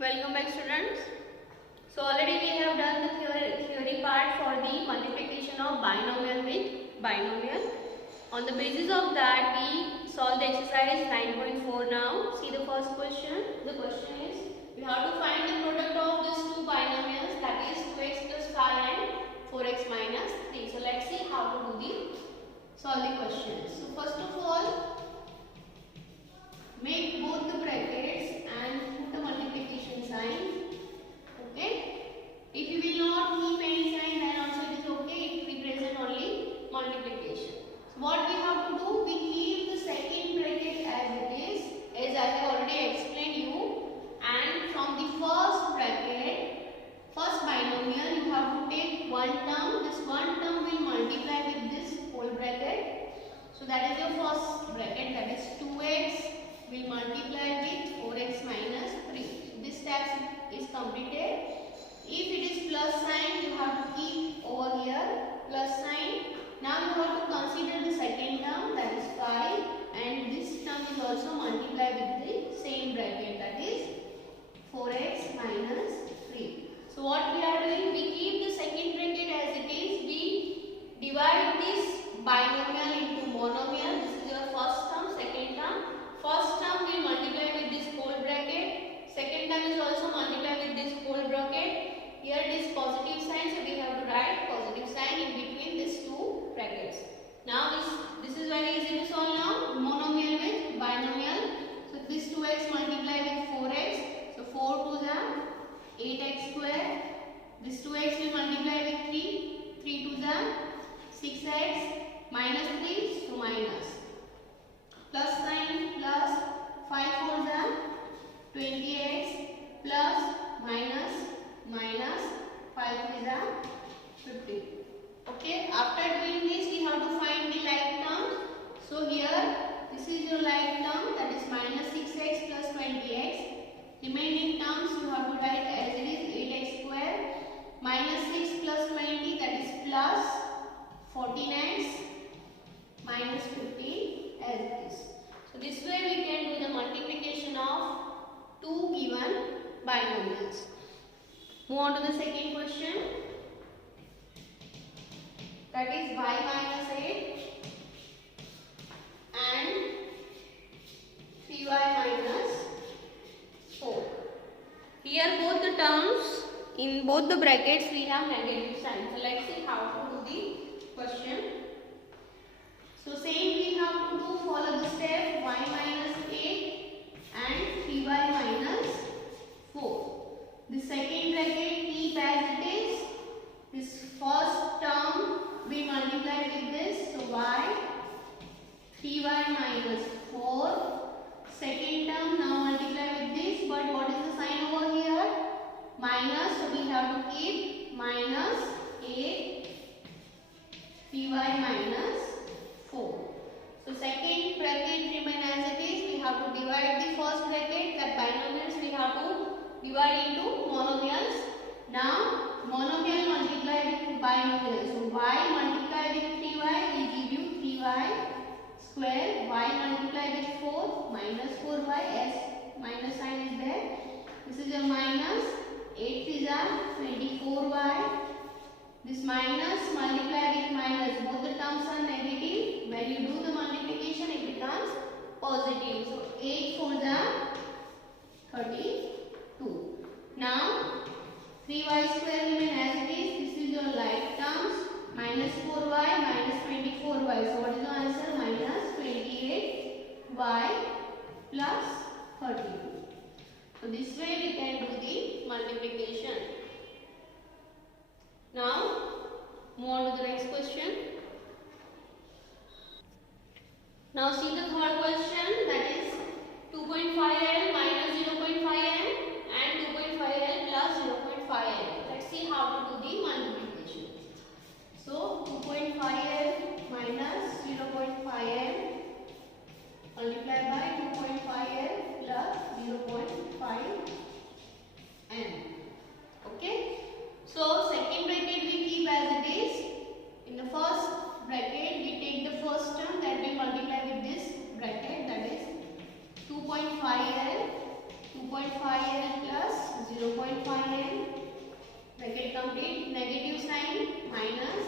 Welcome back, students. So already we have done the theory part for the multiplication of binomial with binomial. On the basis of that, we solve the exercise 9.4 now. See the first question. The question is, we have to find the product of these two binomials, that is 2x plus 5 and 4x minus 3. So let's see how to do the solve the question. So first of all, make both the brackets and put a multiplication sign. Okay. If you will not keep any sign, then also it is okay. It will represent only multiplication. So what we have to do, we keep the second bracket as it is, as I have already explained you. And from the first bracket, first binomial, you have to take one term. This one term will multiply with this whole bracket. So that is your first bracket, that is 2x will multiply with 4x minus 3. So this step is completed. If it is plus sign, you have to keep over here plus sign. Now you have to consider the second term, that is 5, and this term is also multiplied with the same bracket, that is 4x minus 3. So what we are doing, we keep the second bracket as it is. We divide this binomial into monomial. This is your first term, second term. First term will multiply with this whole bracket. Second term is also multiplied with this whole bracket. Here it is positive sign, so we have to write positive sign in between these two brackets. Now this is very easy to solve now. Monomial with binomial. So this 2x multiply with 4x. So 4 2s are 8x square. This 2x will multiply with 3. 3 2s are 6x minus 3. So minus. Plus sign plus 5 4s are 20x plus minus minus 5 3s are 50. Okay, after doing this we have to find the like terms. So here this is your like term, that is minus 6x plus 20x. Remaining terms you have to write as it is 8x square minus 6 plus 20, that is plus 14x minus 50 as it is. So this way we can do the multiplication of two given binomials. Move on to the second question. That is y minus 8 and 3y minus 4. Here both the terms, in both the brackets we have negative sign. So let's see how to do the question. So same we have to do, follow the step y minus 8 and 3y minus 4. The second bracket keep as it is. This first term we multiply with this, so y 3y minus 4. Second term now multiply with this, but what is the sign over here? Minus, so we have to keep minus 8 3y minus 4. So second bracket remain as it is. We have to divide the first bracket, that binomials we have to divide into monomials. Now monomial multiply with binomial. So y multiply with 3y will give you 3y square. Y multiply with 4 minus 4y, as minus sign is there. This is your minus 8 is our 24y. This minus multiply with minus, both the terms are negative. When you do the multiplication it becomes positive. So 8 4s are 32. Now 3y square remain as it is. This is your like terms, minus 4y minus 24y. So what is the answer? Minus 28y plus 32. So this way we can do the multiplication. Now move on to the next question. Now see the third question, that is 2.5l minus 0.5n and 2.5l plus 0.5l. Let's see how to do the multiplication. So 2.5l minus 0.5n multiplied by 2.5l plus 0.5n. 0.5L plus 0.5M. Bracket complete. Negative sign minus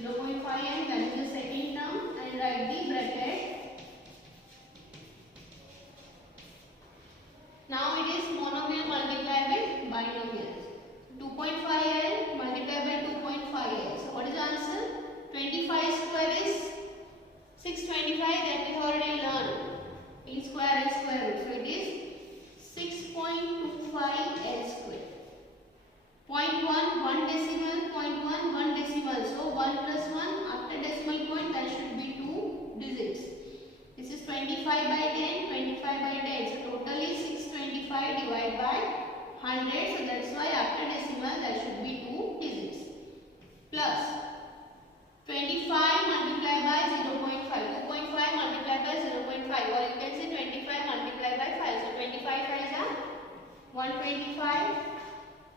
0.5M. That is the second term. And write the bracket. Now it is monomial multiplied by binomial. 2.5L multiplied by 2.5L. So what is the answer? 25 square is 625. That we have already learned. In square and square root. So it is 6.25L square. 0.1, 1 decimal, 0.1, 1 decimal. So 1 plus 1 after decimal point that should be 2 digits. This is 25 by 10, 25 by 10. So total is 625 divided by 100. So that's why after decimal that should be 2 digits. Plus 25 multiplied by 0.5. 2.5 multiplied by 0.5. Or you can say 25 multiplied by 5. So 25 is 125.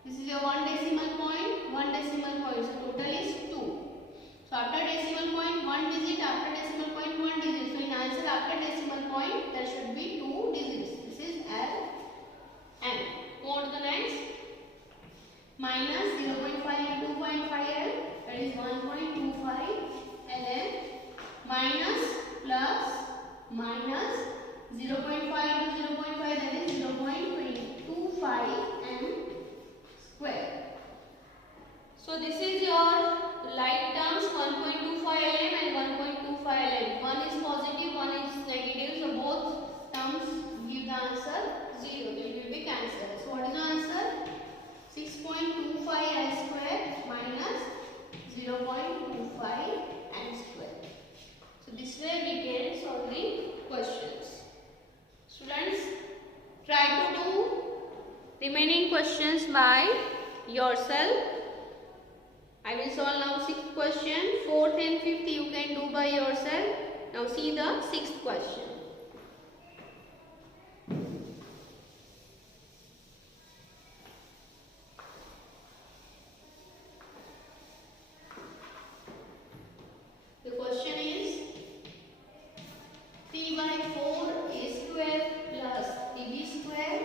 This is your 1 decimal point. 1 decimal point. So total is 2. So after decimal point 1 digit. After decimal point 1 digit. So in answer after decimal point there should be 2 digits. This is L M. Go on to the next. Minus 0.5 into 2.5L. That is 1.25 Ln. Minus plus minus 0.5 into 0.5. That is 0.25 M square. So this is your like terms 1.25 Lm and 1.25 Lm. One is positive, one is negative. So both terms give the answer 0. They will be cancelled. So what is the answer? 6.25 L square minus 0.25 M square. So this way we can solve the questions. Students, try to do remaining questions by yourself. I will solve now 6th question. 4th and 5th you can do by yourself. Now see the 6th question. The question is 3 by 4 a square plus 3b square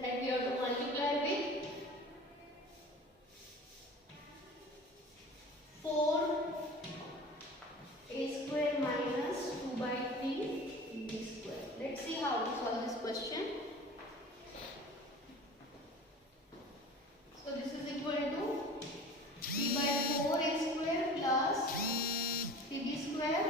that we have to multiply with 4 a square minus 2 by 3 b square. Let's see how to solve this question. So this is equal to 3 by 4 a square plus 3b square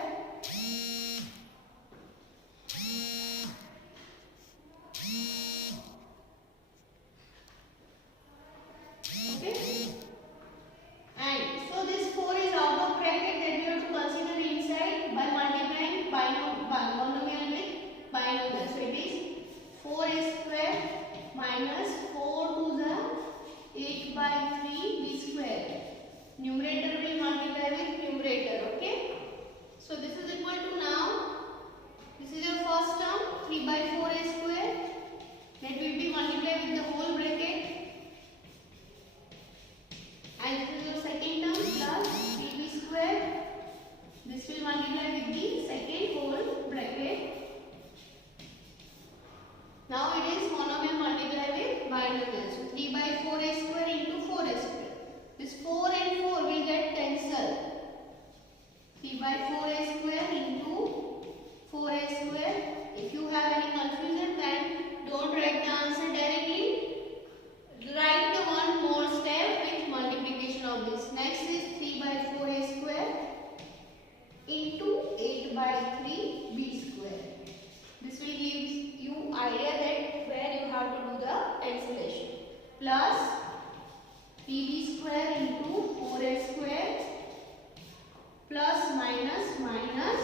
numerator will multiply with numerator. Okay, so this is equal to now, this is your first term 3 by 4 a square that will be multiplied with the whole bracket, and this is your second term plus 3b square. This will multiply with the second whole bracket. Now it is monomial multiply with binomial. So 3 by 4 a square into 4 a square. This 4 and 4 will get cancelled. 3 by 4 a square into 4 a square. If you have any confusion, then don't write the answer directly. Write the one more step with multiplication of this. Next is 3 by 4 a square into 8 by 3 b square. This will give you idea that where you have to do the cancellation. Plus 3b square into 4a square plus minus minus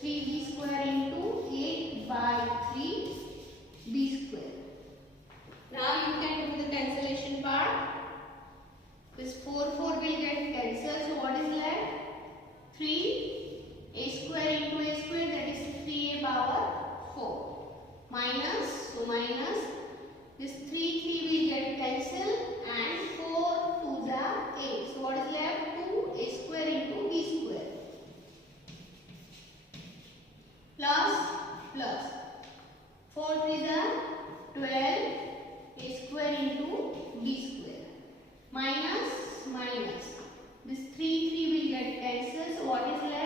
3b square into 8 by 3b square. Now you can do the cancellation part. This 4 will get cancelled. So what is left? 3 a square into a square, that is 3a power 4. Minus, so minus this 3 will get cancelled and 4 2s are 8. So what is left? 2 a square into b square plus is left?